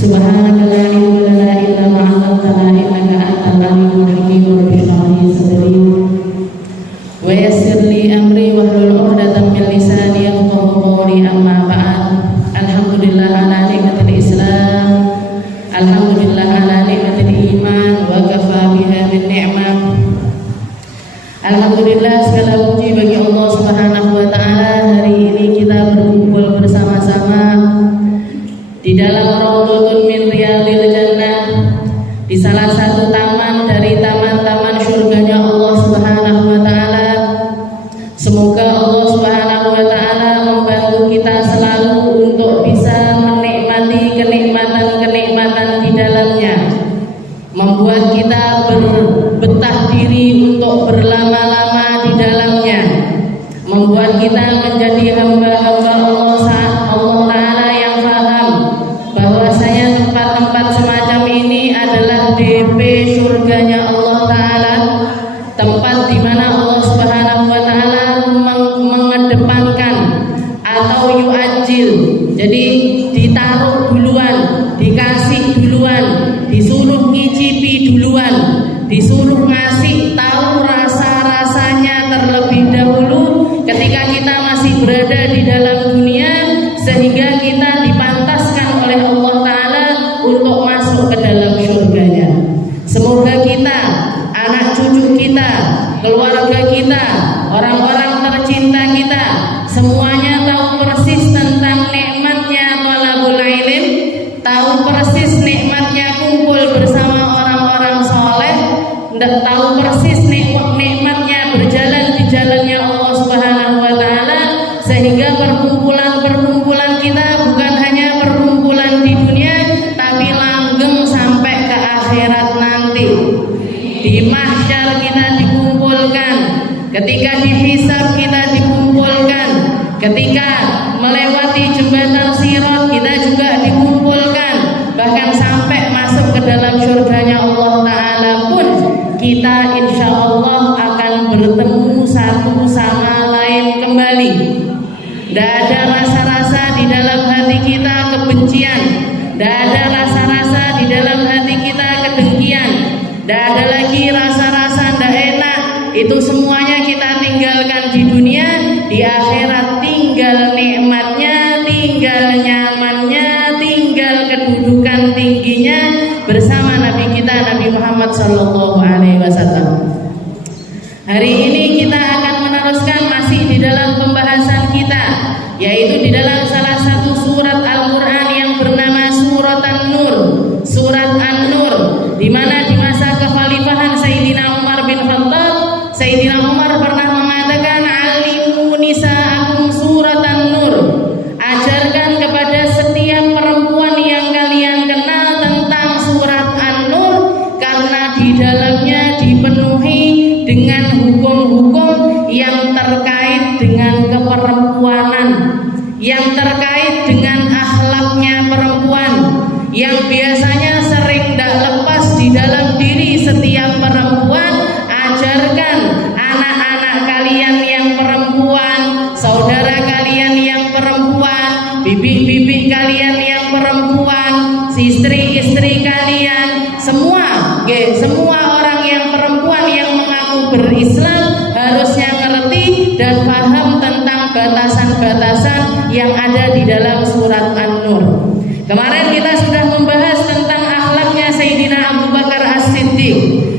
Subhanaka la ilma lana illa ma 'allamtana innaka antal alimul hakim. Rabbi shrah li sadri wa yassir li amri wahlul 'uqdatam min lisani yafqahu qawli. Amma ba'd. Alhamdulillah ala nikmatil Islam, alhamdulillah ala nikmatil iman, wa kafa biha min ni'mah. Alhamdulillah, segala puji bagi Allah Subhanahu wa taala. Hari ini kita berkumpul bersama-sama di dalam Raudhatun min Riyadhil Jannah, di salah satu taman dari taman-taman surganya Allah Subhanahu wa taala. Semoga Allah Subhanahu wa taala membantu kita selalu untuk bisa menikmati kenikmatan-kenikmatan di dalamnya, membuat kita betah diri untuk berlama-lama di dalamnya, membuat kita menjadi hamba-hamba Allah Ta'ala yang faham bahwasanya tempat-tempat semacam ini adalah DP surganya Allah Ta'ala, tempat di mana Allah Subhanahu wa taala mengedepankan atau yu'ajil, jadi ditaruh duluan, dikasih duluan, disuruh ngicipi duluan, disuruh ngasih tahu rasa-rasanya terlebih dahulu ketika kita masih berada di dalam dunia, sehingga kita dipantaskan oleh Allah Ta'ala untuk masuk ke dalam surganya. Semoga kita, anak cucu kita, keluarga kita, orang-orang tercinta kita, semuanya tahu persis tentang nikmatnya thalabul ilm, tahu persis nikmatnya kumpul bersama orang-orang soleh, tahu persis nikmatnya berjalan di jalannya Allah Subhanahu wa taala, sehingga perkumpulan kita bukan hanya perkumpulan di dunia, tapi langgeng sampai ke akhirat nanti. Di mahsyar kita dikumpulkan, ketika dihisab kita dikumpulkan, ketika melewati jembatan Sirat kita juga dikumpulkan, bahkan sampai masuk ke dalam surganya Allah Ta'ala pun kita insya Allah akan bertemu satu sama lain kembali. Tidak ada rasa-rasa di dalam hati kita kebencian, tidak ada rasa-rasa di dalam hati kita kedengkian, tidak ada lagi rasa-rasa tidak enak. Itu semuanya kita tinggalkan di dunia. Di akhirat tinggal nikmatnya, tinggal nyamannya, tinggal kedudukan tingginya bersama Nabi kita Nabi Muhammad Sallallahu Alaihi Wasallam. Hari ini kita akan meneruskan masih di dalam pembahasan kita, yaitu di dalam salah satu surat Al-Quran yang bernama Surat An-Nur. Surat An-Nur, di mana di masa kekhalifahan Sayyidina Umar bin Khattab, Sayyidina Umar pernah mengatakan, alimu nisa'akum surat An-Nur, ajarkan kepada setiap perempuan yang kalian kenal tentang surat An-Nur, karena di dalamnya dipenuhi dengan hukum-hukum yang terkait dengan keperempuanan, yang terkait dengan akhlaknya perempuan, yang biasanya sering tidak lepas di dalam diri setiap perempuan. Ajarkan anak-anak kalian yang perempuan, saudara kalian yang perempuan, bibi-bibi kalian yang perempuan, istri-istri kalian, semua orang yang perempuan yang mengaku berislam harusnya ngerti dan paham tentang batasan-batasan yang ada di dalam surat An-Nur. Kemarin kita sudah membahas tentang akhlaknya Sayyidina Abu Bakar As-Siddiq,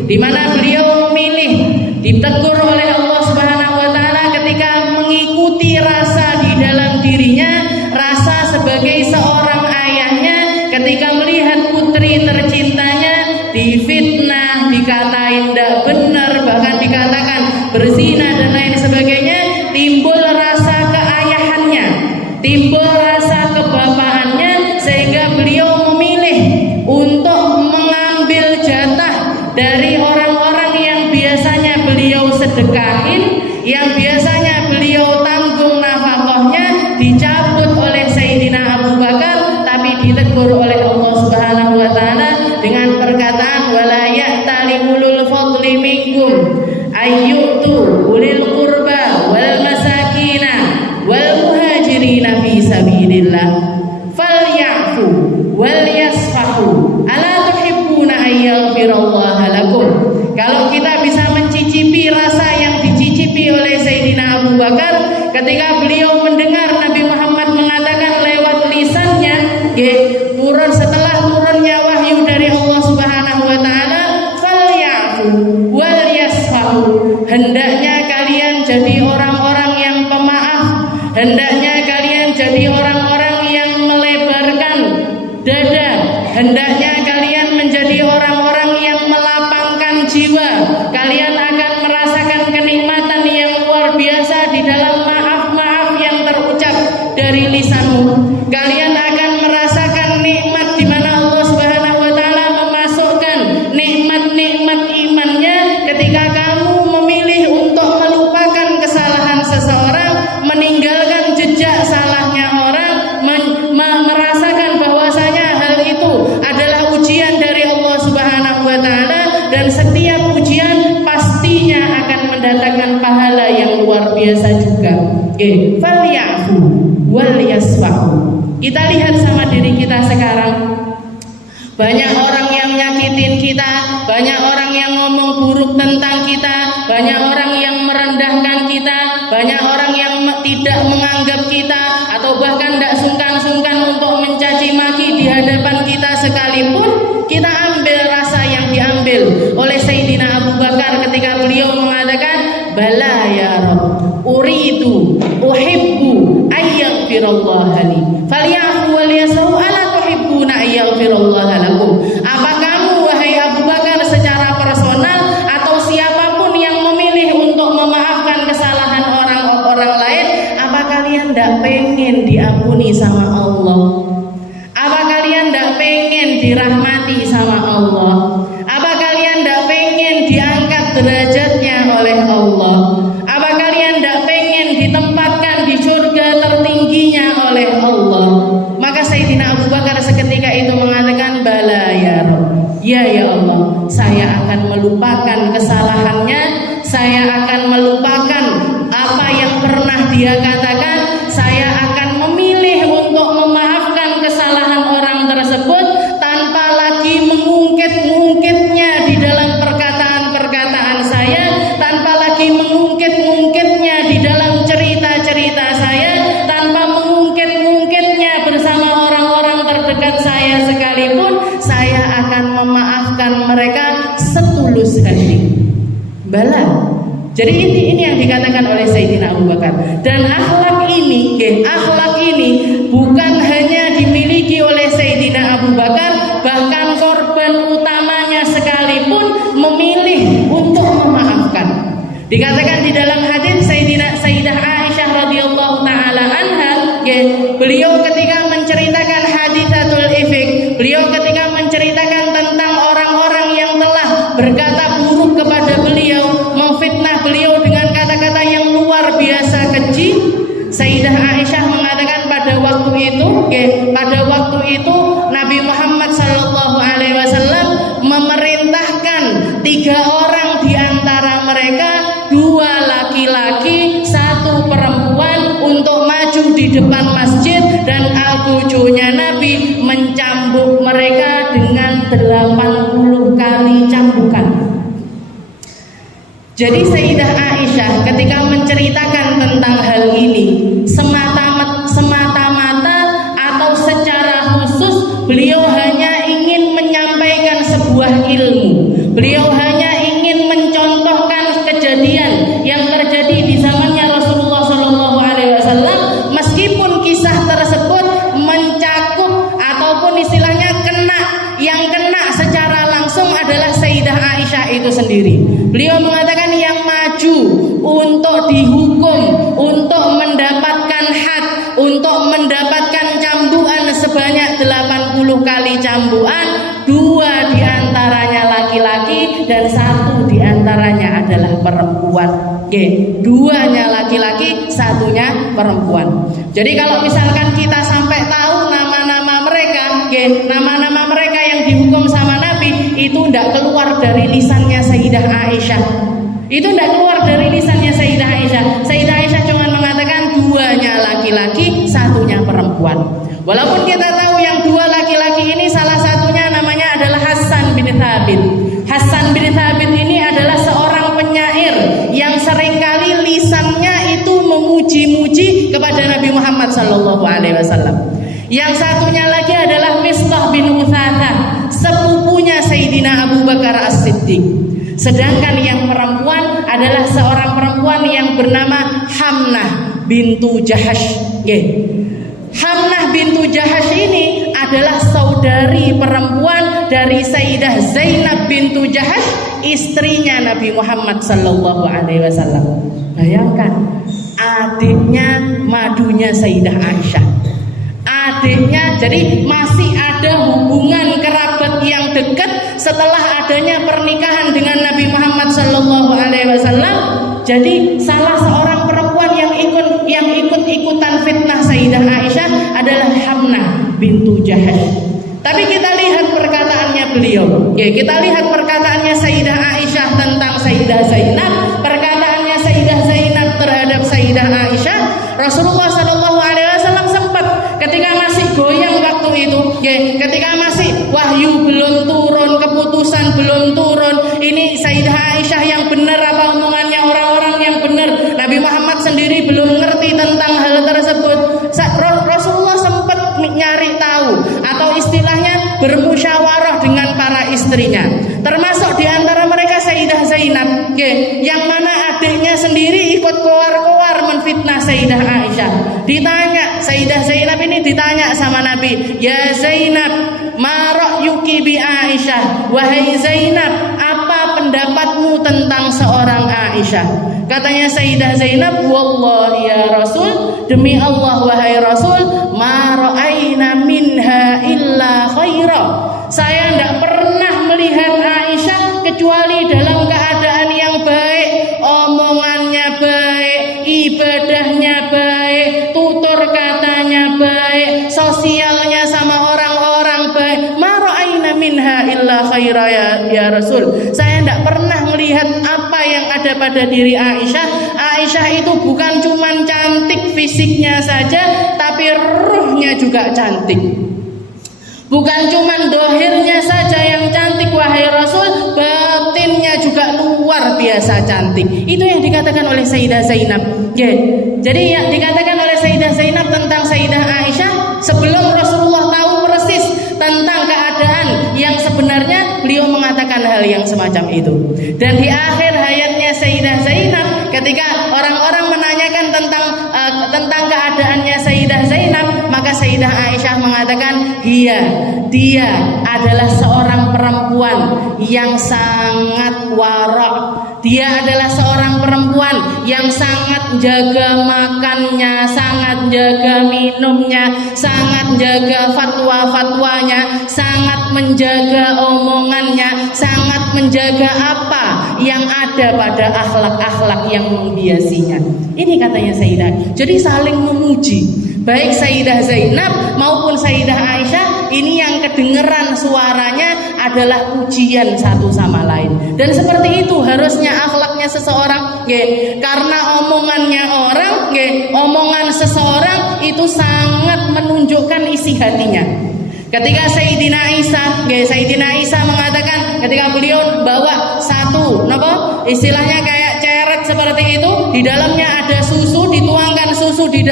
di mana beliau memilih, ditegur oleh Allah Subhanahu wa taala ketika mengikuti rasa di dalam dirinya, rasa sebagai seorang ayahnya, ketika melihat putri tercintanya difitnah, dikatain tidak benar, bahkan dikatakan berzina dan lain sebagainya, timbul rasa keayahannya, timbul rasa kebapaannya, sehingga beliau memilih untuk mengambil jatah dari orang-orang yang biasanya beliau sedekahin, yang biasanya beliau tanggung nafkahnya, dicabut oleh Sayyidina Abu Bakar, tapi ditegur oleh Allah Subhanahu wa taala dengan perkataan wala ya'tali ulul fadli minkum ayyutu ulil qurba wal masakina wal muhajirina fi sabilillah. sabilillah falyafu wal yasfahu ala tuhibbuna ayyaghfirallaha lakum. Kalau kita bisa mencicipi rasa yang dicicipi oleh Sayyidina Abu Bakar ketika beliau mendengar Nabi Muhammad mengatakan lewat lisannya, turun setelah turunnya wahyu dari Allah Subhanahu wa taala, falyafu wal yasfahu, hendaknya kalian jadi orang-orang yang pemaaf, hendaknya kalian jadi orang-orang yang melebarkan dada, hendaknya kalian menjadi orang-orang yang melapangkan jiwa. Kalian akan merasakan kenikmatan yang luar biasa di dalam maaf-maaf yang terucap dari lisanmu. Kalian akan merasakan nikmat di mana Allah Subhanahu wa taala memasukkan nikmat-nikmat imannya ketika kamu memilih untuk melupakan kesalahan seseorang, meninggalkan jejak salahnya orang, merasakan bahwasanya hal itu adalah ujian dari Allah Subhanahu wa taala, dan setiap ujian pastinya akan mendatangkan pahala yang luar biasa juga. Falyafu wal yasfahu. Kita lihat sama diri kita sekarang. Banyak orang yang nyakitin kita, banyak orang yang ngomong buruk tentang kita, banyak orang yang merendahkan kita, banyak orang yang tidak menganggap kita, atau bahkan tidak sungkan-sungkan untuk mencaci maki di hadapan kita sekalipun. Kita ambil rasa yang diambil oleh Sayyidina Abu Bakar ketika beliau mengatakan, bala ya Rabb, uridu uhibbu ayyaghfirallaha li falyafu wal yasau ala tuhibbuna ayyaghfirallaha lakum. Apa kamu wahai Abu Bakar secara personal atau siapapun yang memilih untuk memaafkan kesalahan orang-orang lain, apa kalian tidak pengen diampuni sama Allah? Apa kalian tidak pengen dirahmati sama Allah? Apa kalian tidak pengen diangkat derajatnya oleh Allah? Apa kalian tidak pengen ditempatkan di surga tertingginya oleh Allah? Maka Sayyidina Abu Bakar seketika itu mengatakan, bala ya Rabb, ya Allah, saya akan melupakan kesalahannya, saya akan melupakan apa yang pernah dia katakan, saya akan memilih untuk memaafkan kesalahan orang tersebut tanpa lagi mengungkit-ungkitnya di dalam perkataan-perkataan saya, tanpa lagi mengungkit-ungkitnya di dalam cerita-cerita saya, tanpa mengungkit-ungkitnya bersama orang-orang terdekat saya sekalipun. Saya akan memaafkan mereka setulus hati. Bala. Jadi ini yang dikatakan oleh Sayyidina Abu Bakar. Dan akhlak ini bukan hanya dimiliki oleh Sayyidina Abu Bakar, bahkan korban utamanya sekalipun memilih untuk memaafkan. Dikatakan di dalam hadis Sayyidah Aisyah radhiyallahu taala anha, beliau ketika menceritakan haditsatul ifk, beliau ketika menceritakan tentang orang-orang yang telah berkata buruk kepada beliau, memfitnah beliau dengan kata-kata yang luar biasa keji, Sayyidah Aisyah mengatakan pada waktu itu Nabi Muhammad sallallahu alaihi wasallam memerintahkan 3 orang di antara mereka, 2 laki-laki, 1 perempuan, untuk maju di depan masjid, dan al-bujunya Nabi mencambuk mereka dengan 80 kali cambukan. Jadi Sayyidah Aisyah ketika menceritakan tentang hal ini semata-mata atau secara khusus, beliau hanya ingin menyampaikan sebuah ilmu. Beliau hanya ingin mencontohkan kejadian yang terjadi di zamannya Rasulullah SAW, meskipun kisah tersebut mencakup ataupun istilahnya yang kena secara langsung adalah Sayyidah Aisyah itu sendiri. Beliau mengatakan yang maju untuk dihukum, untuk mendapatkan had, untuk mendapatkan cambukan sebanyak 80 kali cambukan, 2 diantaranya laki-laki dan 1 diantaranya adalah perempuan. 2-nya laki-laki, 1-nya perempuan. Jadi kalau misalkan kita sampai tahu nama-nama mereka, nama-nama mereka yang dihukum sama Nabi, itu tidak keluar dari lisannya Sayyidah Aisyah. Itu tidak keluar dari lisannya Sayyidah Aisyah. Sayyidah Aisyah cuma mengatakan 2-nya laki-laki, satunya perempuan. Walaupun kita tahu yang dua laki-laki ini salah satunya namanya adalah Hasan bin Thabit. Hasan bin Thabit ini adalah seorang penyair yang seringkali lisannya itu memuji-muji kepada Nabi Muhammad SAW. Yang satunya lagi adalah Mistah bin Uthathah, sepupunya Sayyidina Abu Bakar As-Siddiq. Sedangkan yang perempuan adalah seorang perempuan yang bernama Hamnah bintu Jahash. Hamnah bintu Jahash ini adalah saudari perempuan dari Sayyidah Zainab bintu Jahash, istrinya Nabi Muhammad SAW. Bayangkan, adiknya madunya Sayyidah Aisyah. Adiknya, jadi masih ada hubungan kerabat yang dekat setelah adanya pernikahan dengan Nabi Muhammad SAW. Jadi salah seorang perempuan yang ikut-ikutan fitnah Sayyidah Aisyah adalah Hamnah bintu Jahash. Tapi kita lihat perkataannya beliau. Kita lihat perkataannya Sayyidah Aisyah tentang Sayyidah Zainab. Perkataannya Sayyidah Zainab terhadap Sayyidah Aisyah. Rasulullah SAW sempat ketika masih goyang waktu itu, ketika masih wahyu belum turun, keputusan belum turun, ini Sayyidah Aisyah yang benar apa omongannya orang-orang yang benar, Nabi Muhammad sendiri belum ngerti tentang hal tersebut. Rasulullah sempat nyari tahu, atau istilahnya bermusyawarah dengan para istrinya, termasuk diantara mereka Sayyidah Zainab, yang mana adiknya sendiri ikut keluar-keluar menfitnah Sayyidah Aisyah. Ditanya, Sayyidah Zainab ini ditanya sama Nabi, "Ya Zainab, ma ra'yuki bi Aisyah?" Wahai Zainab, apa pendapatmu tentang seorang Aisyah? Katanya Sayyidah Zainab, "Wallahi ya Rasul, demi Allah wahai Rasul, ma ra'aina minha illa khaira." Saya tidak pernah melihat Aisyah kecuali dalam keadaan yang baik, omongannya baik, ibadahnya baik, tutur katanya baik, sosialnya sama orang-orang baik. Ma ra'aina minha illa khaira ya Rasul. Saya tidak pernah melihat apa yang ada pada diri Aisyah. Aisyah itu bukan cuma cantik fisiknya saja, tapi ruhnya juga cantik. Bukan cuma dohirnya saja yang cantik wahai Rasul, batinnya juga luar biasa cantik. Itu yang dikatakan oleh Sayyidah Zainab. Jadi yang dikatakan oleh Sayyidah Zainab tentang Sayyidah Aisyah, sebelum Rasulullah tahu persis tentang keadaan yang sebenarnya, beliau mengatakan hal yang semacam itu. Dan di akhir hayatnya Sayyidah Zainab, ketika orang-orang menanyakan tentang keadaannya Sayyidah Zainab, maka Sayyidah Aisyah mengatakan, dia adalah seorang perempuan yang sangat wara'. Dia adalah seorang perempuan yang sangat jaga makannya, sangat jaga minumnya, sangat jaga fatwa-fatwanya, sangat menjaga omongannya, sangat menjaga apa yang ada pada akhlak-akhlak yang menghiasinya. Ini katanya Sayyidah. Jadi saling memuji. Baik Sayyidah Zainab maupun Sayyidah Aisyah, ini yang kedengeran suaranya adalah pujian satu sama lain. Dan seperti itu harusnya akhlaknya seseorang, karena omongannya orang, omongan seseorang itu sangat menunjukkan isi hatinya. Ketika Sayyidina Isa mengatakan, ketika beliau bawa satu, istilahnya kayak ceret seperti itu, di dalamnya ada susu, dituangkan susu di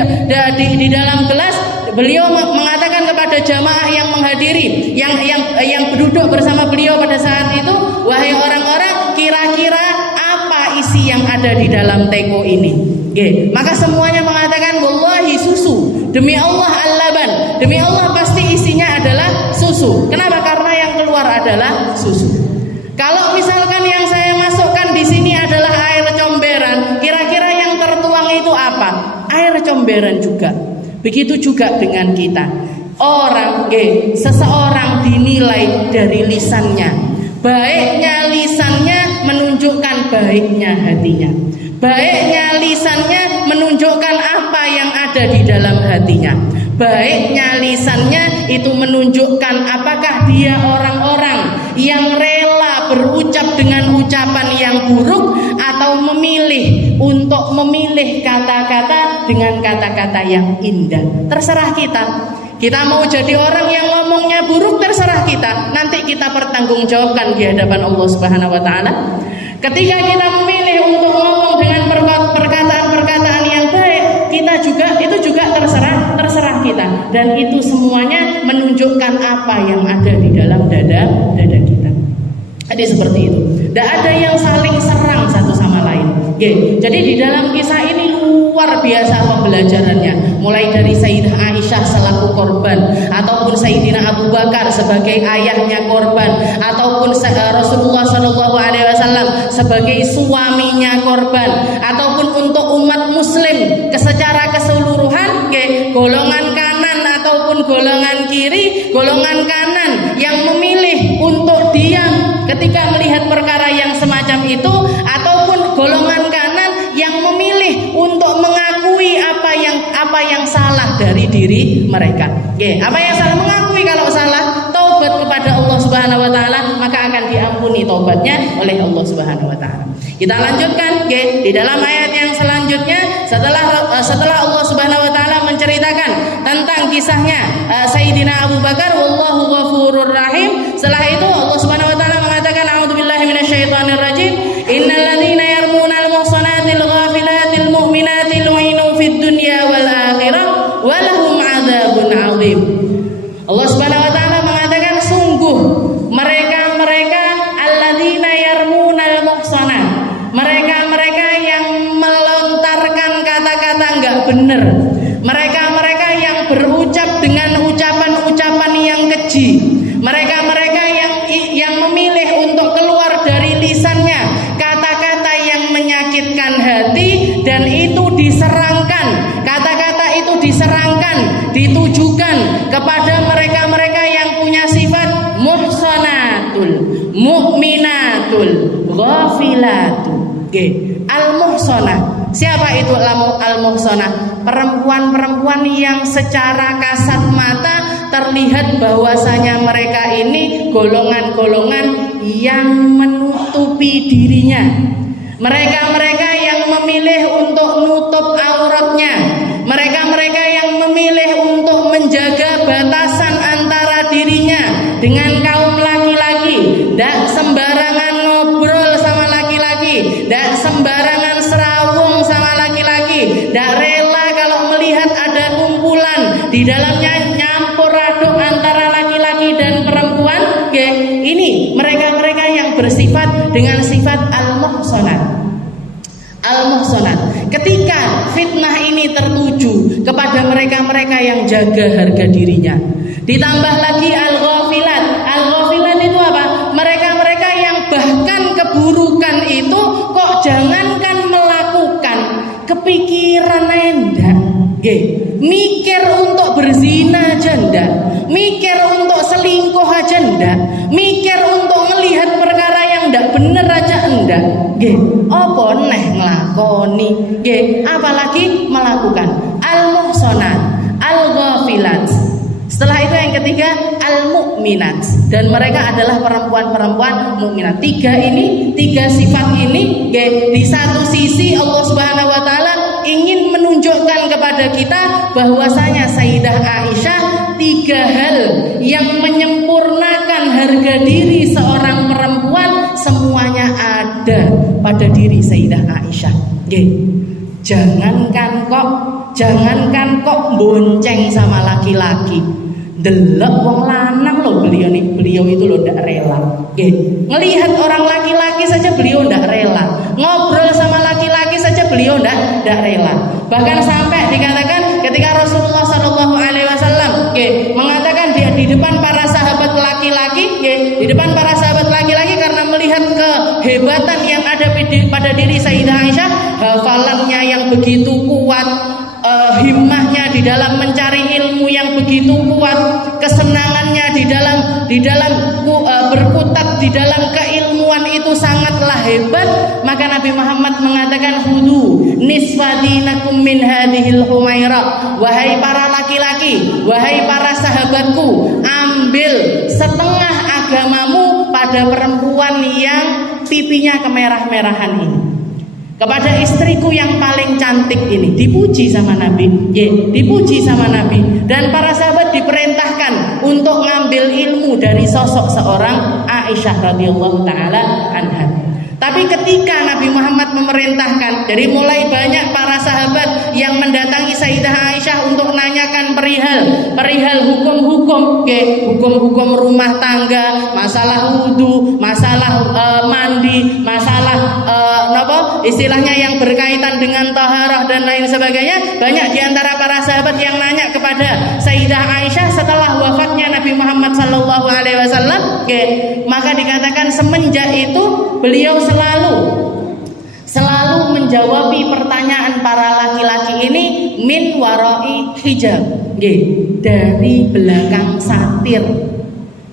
dalam gelas, beliau mengatakan kepada jamaah yang menghadiri, yang duduk bersama beliau pada saat itu, wahai orang-orang, kira-kira apa isi yang ada di dalam teko ini? Maka semuanya mengatakan, wallahi susu, demi Allah al-laban, demi Allah pasti isinya adalah susu. Kenapa? Karena yang keluar adalah susu. Kalau misalkan yang saya masukkan di sini adalah air comberan, kira-kira yang tertuang itu apa? Air comberan juga. Begitu juga dengan kita. Seseorang dinilai dari lisannya. Baiknya lisannya menunjukkan baiknya hatinya. Baiknya lisannya menunjukkan apa yang ada di dalam hatinya. Baiknya lisannya itu menunjukkan apakah dia orang-orang yang rela antara berucap dengan ucapan yang buruk atau memilih kata-kata dengan kata-kata yang indah. Terserah kita. Kita mau jadi orang yang ngomongnya buruk, terserah kita. Nanti kita pertanggungjawabkan di hadapan Allah Subhanahu wa taala. Ketika kita memilih untuk ngomong dengan perkataan-perkataan yang baik, itu juga terserah kita. Dan itu semuanya menunjukkan apa yang ada di dalam dada kita. Jadi seperti itu. Tidak ada yang saling serang satu sama lain. Jadi di dalam kisah ini luar biasa pembelajarannya. Mulai dari Sayyidah Aisyah selaku korban, ataupun Sayyidina Abu Bakar sebagai ayahnya korban, ataupun Rasulullah SAW sebagai suaminya korban, ataupun untuk umat Muslim secara keseluruhan, golongan kanan ataupun golongan kiri, golongan kanan yang memilih untuk diam ketika melihat perkara yang semacam itu, ataupun golongan kanan yang memilih untuk mengakui apa yang salah dari diri mereka. Apa yang salah, mengakui kalau salah, taubat kepada Allah Subhanahu wa taala, maka akan diampuni taubatnya oleh Allah Subhanahu wa taala. Kita lanjutkan di dalam ayat yang selanjutnya, setelah Allah Subhanahu wa taala menceritakan tentang kisahnya Sayyidina Abu Bakar, wallahu ghafurur rahim. Setelah itu Allah Subhanahu wa taala mengatakan, a'udzubillahi minasyaitonir rajim, innal ladzina yarmunal muhsanatil ghafilatil mu'minatil lu'inu fid dunya wal akhirah wa lahum 'adzabun 'adzim. Allah Subhanahu wa taala mengatakan, sungguh mereka alladzina yarmunal muhsanat, mereka yang melontarkan kata-kata enggak benar, mereka yang berucap dengan ucapan-ucapan yang keji, mereka yang memilih untuk keluar dari lisannya kata-kata yang menyakitkan hati, dan itu diserangkan, kata-kata itu ditujukan kepada mereka yang punya sifat muhsanatul, mu'minatul, ghafilatul. Al-muhsanah. Siapa itu al-muhsanah? Perempuan-perempuan yang secara kasat mata terlihat bahwasanya mereka ini golongan-golongan yang menutupi dirinya. Mereka yang memilih untuk nutup auratnya. Mereka yang memilih untuk menjaga batasan antara dirinya dengan kaum laki-laki. Tidak sembarangan ngobrol sama laki-laki, tidak sembarangan serawung sama laki-laki, tidak rela kalau melihat ada kumpulan di dalamnya nyampur aduk antara laki-laki dan perempuan. Ini mereka yang bersifat dengan sifat al-muhsanat. Al-muhsanat. Ketika fitnah ini tertuju kepada mereka yang jaga harga dirinya. Ditambah lagi al-ghafilat. Al-ghafilat itu apa? Mereka yang bahkan keburukan itu kok jangankan melakukan, kepikiran enggak. Mikir untuk berzina aja enggak, mikir untuk selingkuh aja enggak, mikir untuk melihat perkara yang enggak bener aja enggak. Apa neh nglakoni, apalagi melakukan. Al-muhsanat, al-ghafilat. Setelah itu yang ketiga al-mu'minat, dan mereka adalah perempuan-perempuan mukminat. Tiga sifat ini, di satu sisi Allah Subhanahu wa taala ingin menunjukkan kepada kita bahwasanya Sayyidah Aisyah, tiga hal yang menyempurnakan harga diri seorang perempuan semuanya ada pada diri Sayyidah Aisyah. Jangankan kok bonceng sama laki-laki, delok wong lanang loh, beliau itu loh ndak rela. Ngelihat orang laki-laki saja beliau ndak rela, ngobrol sama laki-laki saja beliau ndak rela. Bahkan sampai dikatakan ketika Rasulullah SAW mengatakan dia di depan para sahabat laki-laki, karena melihat kehebatan yang ada pada diri Sayyidah Aisyah, hafalannya yang begitu kuat, himmahnya di dalam mencari ilmu yang begitu kuat, kesenangannya di dalam berkutat di dalam keilmuan itu sangatlah hebat. Maka Nabi Muhammad mengatakan, hudu nisfadinakum min hadhil humaira, wahai para laki-laki, wahai para sahabatku, ambil setengah agamamu kepada perempuan yang pipinya kemerah-merahan ini, kepada istriku yang paling cantik ini. Dipuji sama Nabi, dipuji sama Nabi. Dan para sahabat diperintahkan untuk ngambil ilmu dari sosok seorang Aisyah radhiyallahu taala anha. Tapi ketika Nabi Muhammad memerintahkan, dari mulai banyak para sahabat yang mendatangi Sayyidah Aisyah untuk menanyakan perihal hukum-hukum, hukum-hukum rumah tangga, masalah wudu, masalah mandi, masalah istilahnya yang berkaitan dengan taharah dan lain sebagainya. Banyak diantara para sahabat yang nanya kepada Sayyidah Aisyah setelah wafatnya Nabi Muhammad SAW. Maka dikatakan semenjak itu beliau selalu menjawabi pertanyaan para laki-laki ini min warai hijab, dari belakang satir.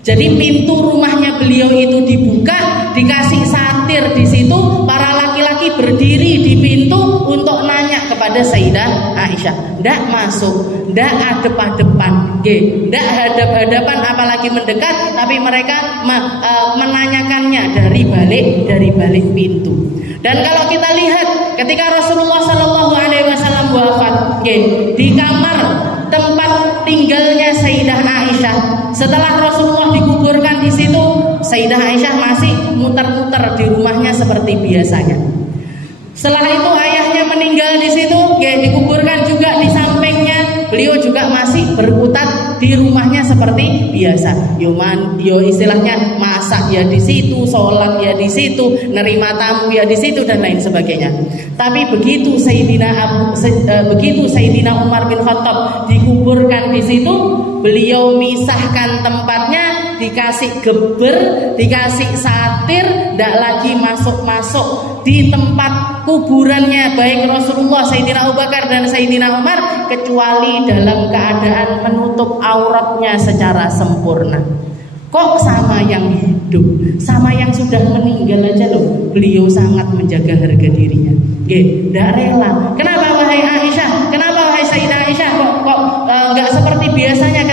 Jadi pintu rumahnya beliau itu dibuka, dikasih satir di situ, para laki-laki berdiri di pintu untuk nanya kepada Sayyidah Aisyah. Ndak masuk, ndak hadap-hadapan, ndak hadap-hadapan apalagi mendekat, tapi mereka menanyakannya dari balik pintu. Dan kalau kita lihat ketika Rasulullah SAW wafat, di kamar tempat tinggalnya Sayyidah Aisyah, setelah Rasulullah dikuburkan di situ, Sayyidah Aisyah masih muter-muter di rumahnya seperti biasanya. Setelah itu ayahnya meninggal di situ, dikuburkan juga di sampingnya. Beliau juga masih berkutat di rumahnya seperti biasa. Yo istilahnya masak ya di situ, sholat ya di situ, nerima tamu ya di situ dan lain sebagainya. Tapi begitu Sayyidina Umar bin Khattab dikuburkan di situ, beliau misahkan tempatnya, dikasih geber, dikasih satir, tidak lagi masuk-masuk di tempat kuburannya baik Rasulullah, Sayyidina Abu Bakar dan Sayyidina Umar, kecuali dalam keadaan menutup auratnya secara sempurna. Kok sama yang hidup, sama yang sudah meninggal aja loh, beliau sangat menjaga harga dirinya. Tidak rela. Kenapa wahai Aisyah? Kenapa wahai Sayyidah Aisyah kok nggak seperti biasanya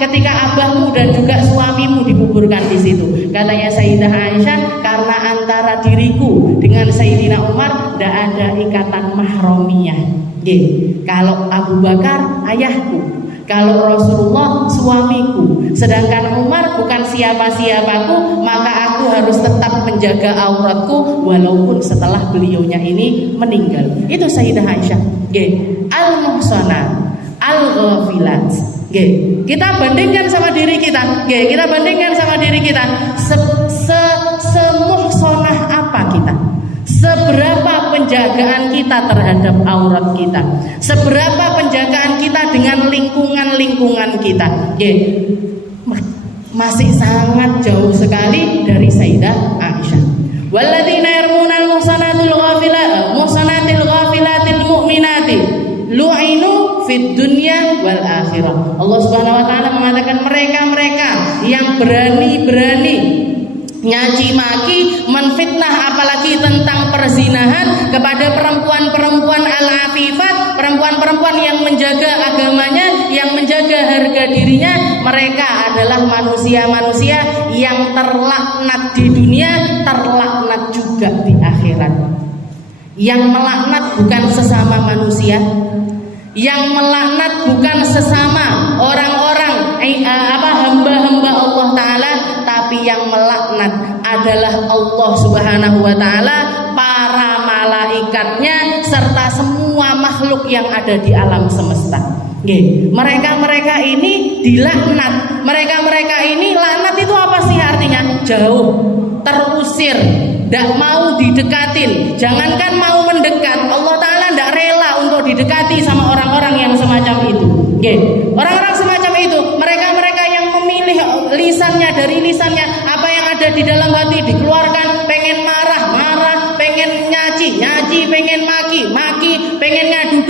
ketika abahmu dan juga suamimu dikuburkan di situ? Katanya Sayyidah Aisyah, karena antara diriku dengan Sayyidina Umar tidak ada ikatan mahramiyah. Kalau Abu Bakar ayahku, kalau Rasulullah suamiku, sedangkan Umar bukan siapa-siapaku, maka aku harus tetap menjaga auratku walaupun setelah beliaunya ini meninggal. Itu Sayyidah Aisyah. Al-muhsanat, al-ghafilat. Kita bandingkan sama diri kita. Kita bandingkan sama diri kita. Semuhsanah apa kita? Seberapa penjagaan kita terhadap aurat kita? Seberapa penjagaan kita dengan lingkungan kita? Masih sangat jauh sekali dari Sayyidah Aisyah. Walladzina yarmunal muhsanatil ghafilatil mu'minati lu'inu fid dunya wal akhirah. Allah Subhanahu wa taala mengatakan mereka yang berani nyaci maki, menfitnah apalagi tentang perzinahan kepada perempuan-perempuan al-afifat, perempuan-perempuan yang menjaga agamanya, yang menjaga harga dirinya. Mereka adalah manusia-manusia yang terlaknat di dunia, terlaknat juga di akhirat. Yang melaknat bukan sesama manusia, yang melaknat bukan sesama orang-orang hamba-hamba Allah Ta'ala, tapi yang melaknat adalah Allah Subhanahu wa Ta'ala, para malaikatnya, serta semua makhluk yang ada di alam semesta. Mereka ini dilaknat. Mereka ini, laknat itu apa sih artinya? Jauh, terusir, tidak mau didekatin. Jangankan mau mendekat, Allah Ta'ala tidak rela untuk didekati sama orang-orang yang semacam itu. Orang-orang semacam itu, mereka yang memilih lisannya, dari lisannya apa yang ada di dalam hati dikeluarkan. Pengen marah, pengen nyaci, pengen maki, pengen ngadu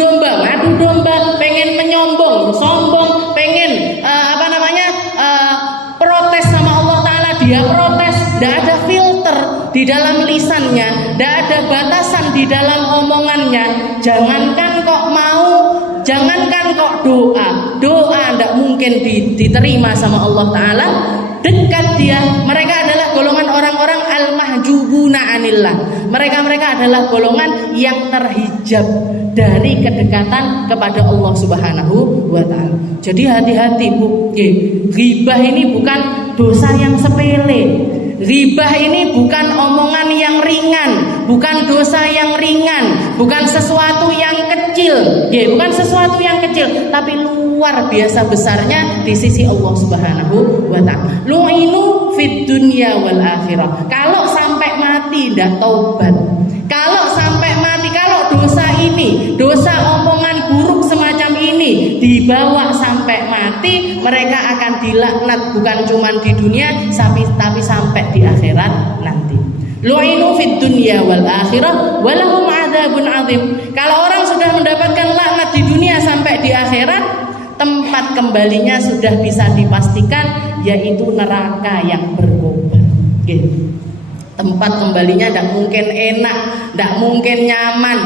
domba, pengen menyombong, sombong, pengen protes sama Allah Ta'ala, dia protes. Tidak ada filter di dalam lisannya, tidak ada batasan di dalam omongannya. Jangankan kok doa tidak mungkin diterima sama Allah Ta'ala. Dekat dia, mereka adalah golongan orang-orang al-mahjubuna anillah. Mereka adalah golongan yang terhijab dari kedekatan kepada Allah Subhanahu wa taala. Jadi hati-hati Bu. Ghibah ini bukan dosa yang sepele. Ghibah ini bukan omongan yang ringan, bukan dosa yang ringan, bukan sesuatu yang kecil, bukan sesuatu yang kecil, tapi luar biasa besarnya di sisi Allah Subhanahu wa taala. Lu'inu fid dunya wal akhirah. Kalau sampai mati tidak taubat, kalau sampai mati, kalau dosa ini, dosa omongan buruk semacam ini dibawa sampai mati, mereka akan dilaknat bukan cuma di dunia tapi sampai di akhirat nanti. Lu'inu fid dunya wal akhirah walahum adzabun adzim. Kalau orang sudah mendapatkan laknat di dunia sampai di akhirat, tempat kembalinya sudah bisa dipastikan, yaitu neraka yang berkobar. Tempat kembalinya tidak mungkin enak, tidak mungkin nyaman,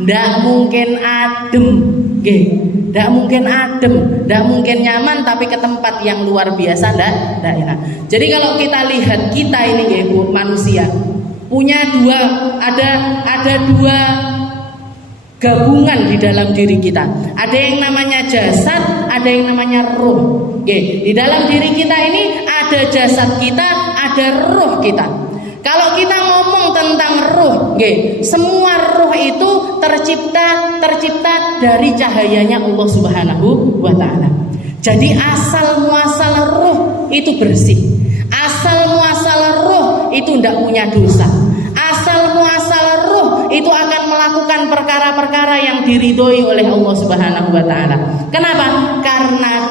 tidak mungkin adem, tidak mungkin adem, tidak mungkin nyaman, tapi ke tempat yang luar biasa tidak enak. Jadi kalau kita lihat kita ini Bu, manusia punya ada dua gabungan di dalam diri kita. Ada yang namanya jasad, ada yang namanya ruh. Di dalam diri kita ini ada jasad kita, ada ruh kita. Kalau kita ngomong tentang ruh, semua ruh itu tercipta dari cahayanya Allah Subhanahu wa taala. Jadi asal muasal ruh itu bersih. Asal muasal ruh itu tidak punya dosa. Asal muasal ruh itu akan melakukan perkara-perkara yang diridhoi oleh Allah Subhanahu wa taala. Kenapa? Karena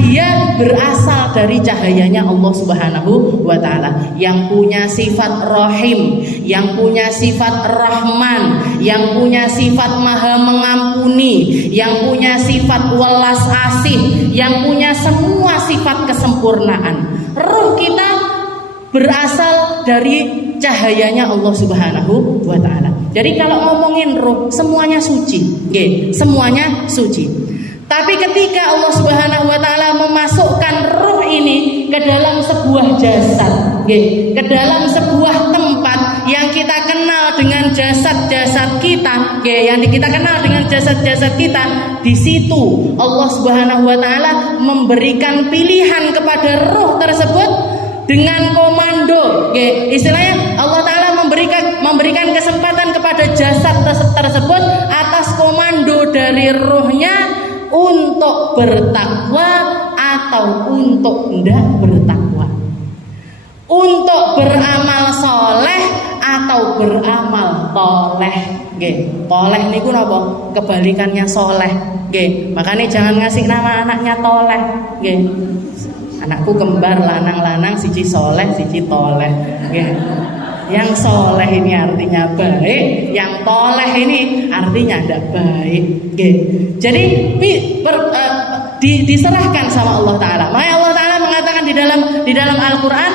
dia berasal dari cahayanya Allah Subhanahu wa taala, yang punya sifat Rahim, yang punya sifat Rahman, yang punya sifat Maha Mengampuni, yang punya sifat Welas Asih, yang punya semua sifat kesempurnaan. Ruh kita berasal dari cahayanya Allah Subhanahu wa taala. Jadi kalau ngomongin ruh, semuanya suci, semuanya suci. Tapi ketika Allah Subhanahu wa taala memasukkan ruh ini ke dalam sebuah jasad, ke dalam sebuah tempat yang kita kenal dengan jasad-jasad kita, yang kita kenal dengan jasad-jasad kita, di situ Allah Subhanahu wa taala memberikan pilihan kepada ruh tersebut dengan komando, istilahnya Allah Ta'ala memberikan kesempatan kepada jasad tersebut atas komando dari ruhnya untuk bertakwa atau untuk tidak bertakwa, untuk beramal soleh atau beramal toleh. Toleh niku napa? Kebalikannya soleh. Makanya jangan ngasih nama anaknya toleh. Anakku kembar lanang-lanang, siji soleh, siji toleh. Yang soleh ini artinya baik, yang toleh ini artinya tidak baik. Jadi diserahkan sama Allah Taala. Makanya Allah Taala mengatakan di dalam Al-Quran,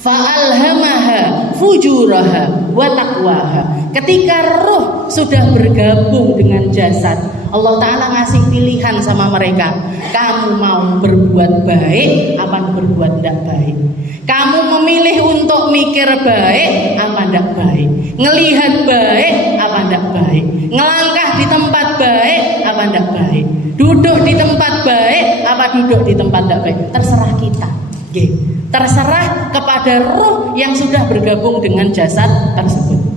fa'alhamaha fujuraha wa taqwaha. Ketika ruh sudah bergabung dengan jasad, Allah Ta'ala ngasih pilihan sama mereka. Kamu mau berbuat baik apa berbuat tidak baik? Kamu memilih untuk mikir baik apa tidak baik? Ngelihat baik apa tidak baik? Ngelangkah di tempat baik apa tidak baik? Duduk di tempat baik apa duduk di tempat tidak baik? Terserah kita. Terserah kepada ruh yang sudah bergabung dengan jasad tersebut.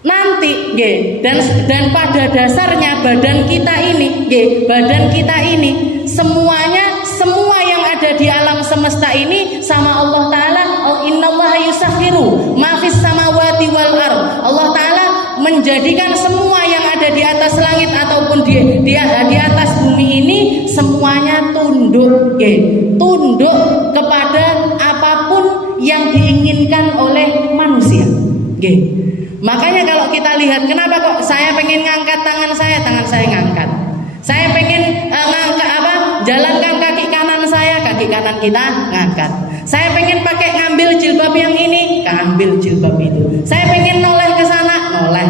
Nanti dan pada dasarnya badan kita ini semua yang ada di alam semesta ini sama Allah Ta'ala, innallaha yusakhiru ma fis samawati wal ard. Allah Ta'ala menjadikan semua yang ada di atas langit ataupun di atas bumi ini semuanya tunduk kepada apapun yang diinginkan oleh manusia. Makanya kalau kita lihat, kenapa kok saya pengen ngangkat tangan saya ngangkat. Saya pengen jalankan kaki kanan saya, kaki kanan kita ngangkat. Saya pengen pakai ngambil jilbab yang ini, ambil jilbab itu. Saya pengen noleh ke sana, noleh